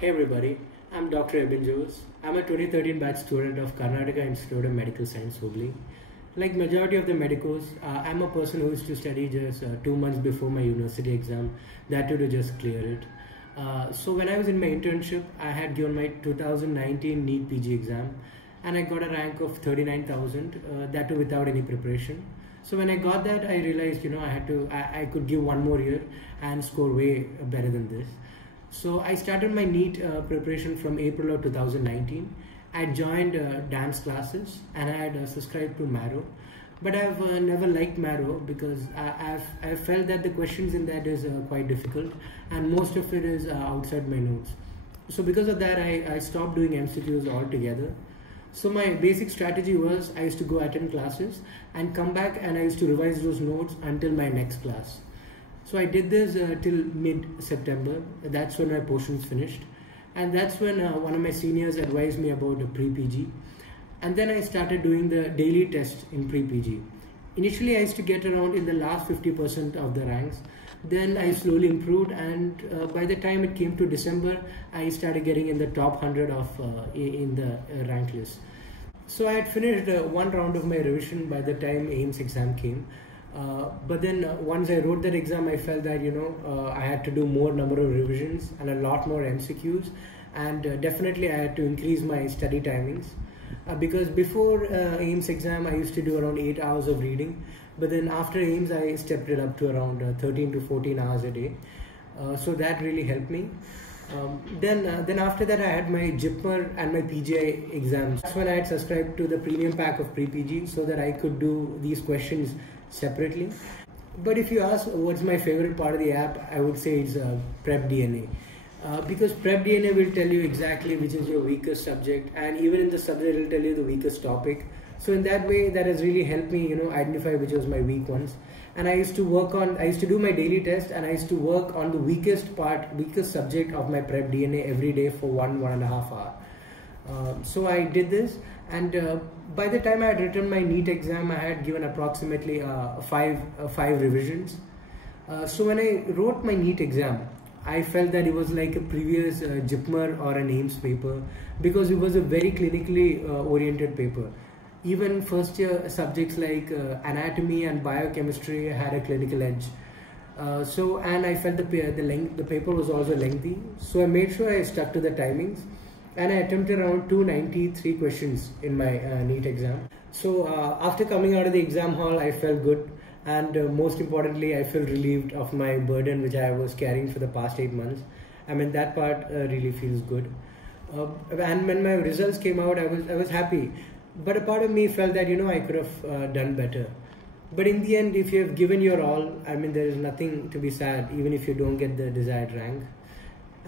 Hey everybody, I'm Dr. Ebin Jose. I'm a 2013 batch student of Karnataka Institute of Medical Science, Hubli. Like majority of the medicos, I'm a person who used to study just 2 months before my university exam, that too to just clear it. So when I was in my internship, I had given my 2019 NEET PG exam and I got a rank of 39,000, that too without any preparation. So when I got that, I realized, I could give one more year and score way better than this. So I started my NEET preparation from April of 2019. I joined dance classes and I had subscribed to Marrow. But I've never liked Marrow because I felt that the questions in that is quite difficult and most of it is outside my notes. So because of that, I stopped doing MCQs altogether. So my basic strategy was I used to go attend classes and come back and I used to revise those notes until my next class. So I did this till mid-September. That's when my portions finished. And that's when one of my seniors advised me about the pre-PG. And then I started doing the daily test in pre-PG. Initially, I used to get around in the last 50% of the ranks. Then I slowly improved, and by the time it came to December, I started getting in the top 100 of in the rank list. So I had finished one round of my revision by the time AIIMS exam came. But then once I wrote that exam, I felt that I had to do more number of revisions and a lot more MCQs, and definitely I had to increase my study timings because before AIIMS exam I used to do around 8 hours of reading, but then after AIIMS I stepped it up to around 13 to 14 hours a day. So that really helped me. Then after that I had my JIPMER and my PGI exams. That's when I had subscribed to the premium pack of pre-PG so that I could do these questions separately. But if you ask what's my favorite part of the app, I would say it's Prep DNA. Because Prep DNA will tell you exactly which is your weakest subject, and even in the subject it will tell you the weakest topic. So in that way, that has really helped me, identify which was my weak ones. And I used to do my daily test, and I used to work on the weakest subject of my Prep DNA every day for 1.5 hours. So I did this, and by the time I had written my NEET exam, I had given approximately five revisions. So when I wrote my NEET exam, I felt that it was like a previous JIPMER or an AIIMS paper because it was a very clinically oriented paper. Even first year subjects like anatomy and biochemistry had a clinical edge. And I felt the paper was also lengthy. So I made sure I stuck to the timings. And I attempted around 293 questions in my NEET exam. So after coming out of the exam hall, I felt good. And most importantly, I felt relieved of my burden which I was carrying for the past 8 months. I mean, that part really feels good. And when my results came out, I was happy. But a part of me felt that, I could have done better. But in the end, if you have given your all, I mean, there is nothing to be sad, even if you don't get the desired rank.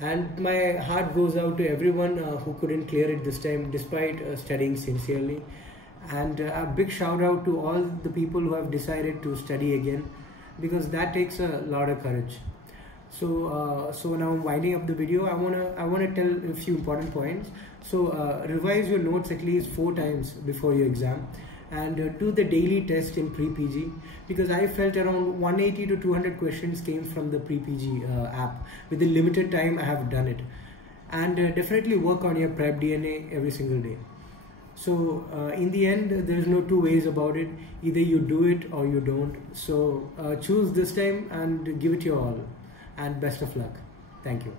And my heart goes out to everyone who couldn't clear it this time despite studying sincerely. And a big shout out to all the people who have decided to study again, because that takes a lot of courage. So now I'm winding up the video. I wanna tell a few important points. So revise your notes at least 4 times before your exam, and do the daily test in pre-PG, because I felt around 180 to 200 questions came from the pre-PG app. With the limited time I have done it. And definitely work on your Prep DNA every single day. So in the end, there is no two ways about it. Either you do it or you don't. So choose this time and give it your all. And best of luck. Thank you.